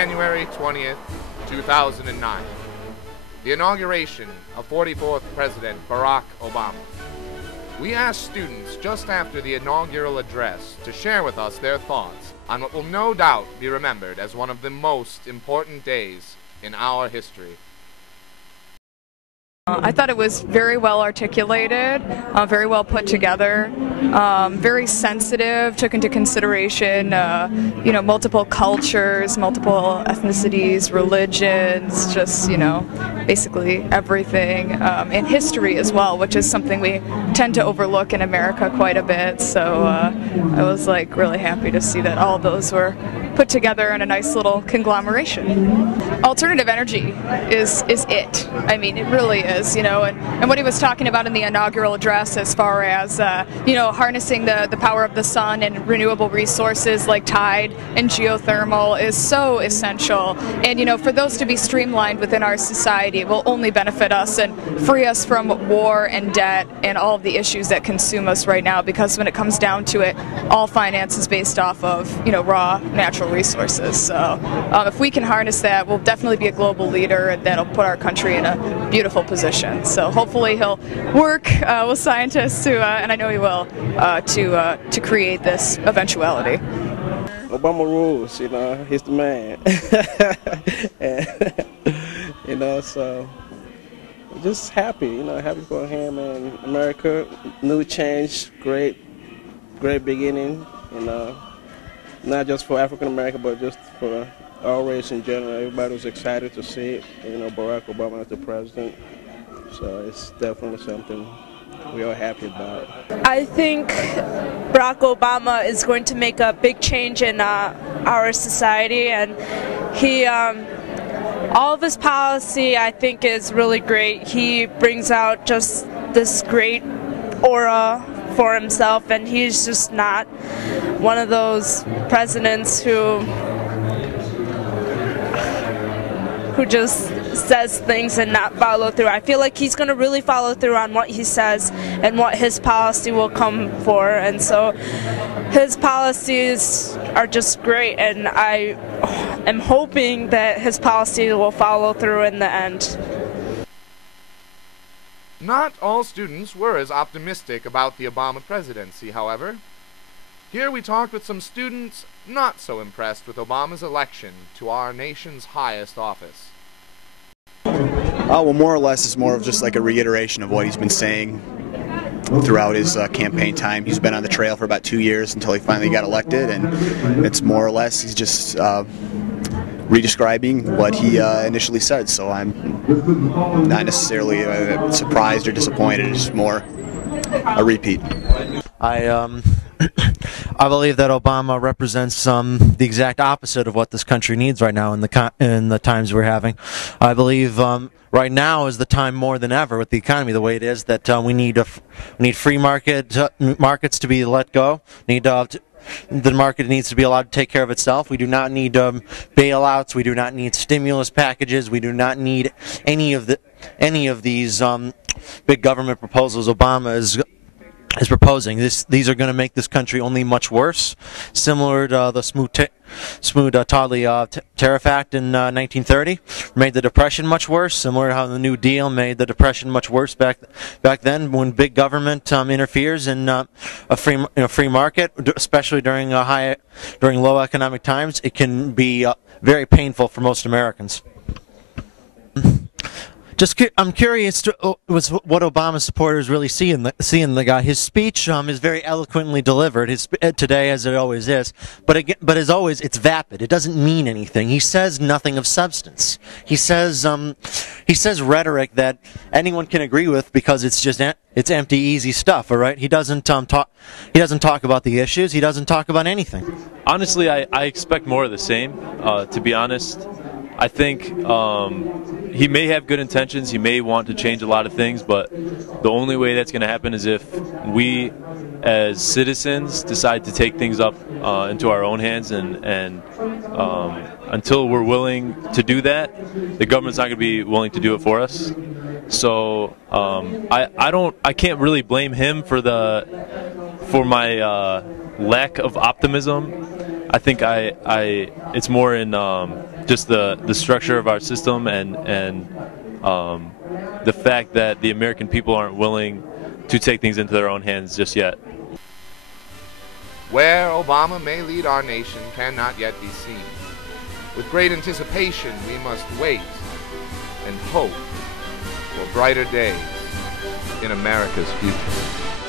January 20th, 2009. The inauguration of 44th President Barack Obama. We asked students just after the inaugural address to share with us their thoughts on what will no doubt be remembered as one of the most important days in our history. I thought it was very well articulated, very well put together, very sensitive, took into consideration, multiple cultures, multiple ethnicities, religions, just, basically everything, and history as well, which is something we tend to overlook in America quite a bit. So I was really happy to see that all of those were put together in a nice little conglomeration. Alternative energy is it. I mean, it really is, and what he was talking about in the inaugural address as far as, harnessing the power of the sun and renewable resources like tide and geothermal is so essential. And, for those to be streamlined within our society will only benefit us and free us from war and debt and all of the issues that consume us right now, because when it comes down to it, all finance is based off of, raw natural resources. So if we can harness that, we'll definitely be a global leader, and that'll put our country in a beautiful position. So hopefully he'll work with scientists to, and I know he will, to create this eventuality. Obama rules, he's the man. and, so just happy, happy for him and America. New change, great beginning, not just for African American, but just for our race in general. Everybody was excited to see it, Barack Obama as the president. So it's definitely something we are happy about. I think Barack Obama is going to make a big change in our society, and he, all of his policy I think is really great. He brings out just this great aura for himself, and he's just not one of those presidents who just says things and not follow through. I feel like he's going to really follow through on what he says and what his policy will come for, and so his policies are just great, and I am hoping that his policy will follow through in the end. Not all students were as optimistic about the Obama presidency, however. Here we talked with some students not so impressed with Obama's election to our nation's highest office. Well, more or less, it's more of just like a reiteration of what he's been saying throughout his campaign time. He's been on the trail for about 2 years until he finally got elected, and it's more or less he's just redescribing what he initially said. So I'm not necessarily surprised or disappointed. It's just more a repeat. I believe that Obama represents the exact opposite of what this country needs right now in the times we're having. I believe right now is the time more than ever with the economy the way it is that we need free markets to be let go. The market needs to be allowed to take care of itself. We do not need bailouts. We do not need stimulus packages. We do not need any of these big government proposals Obama is proposing. These are going to make this country only much worse, similar to the Smoot-Todley Tariff Act in 1930 made the Depression much worse, similar to how the New Deal made the Depression much worse back then. When big government interferes in a free market, especially during low economic times, it can be very painful for most Americans. I'm curious was what Obama supporters really see in the guy. His speech is very eloquently delivered. Today, as it always is, but as always, it's vapid. It doesn't mean anything. He says nothing of substance. He says rhetoric that anyone can agree with because it's empty, easy stuff. All right. He doesn't talk about the issues. He doesn't talk about anything. Honestly, I expect more of the same. To be honest. I think he may have good intentions, he may want to change a lot of things, but the only way that's going to happen is if we as citizens decide to take things up into our own hands, and until we're willing to do that, the government's not going to be willing to do it for us. So I can't really blame him for my lack of optimism. I think it's more in just the structure of our system and the fact that the American people aren't willing to take things into their own hands just yet. Where Obama may lead our nation cannot yet be seen. With great anticipation, we must wait and hope for brighter days in America's future.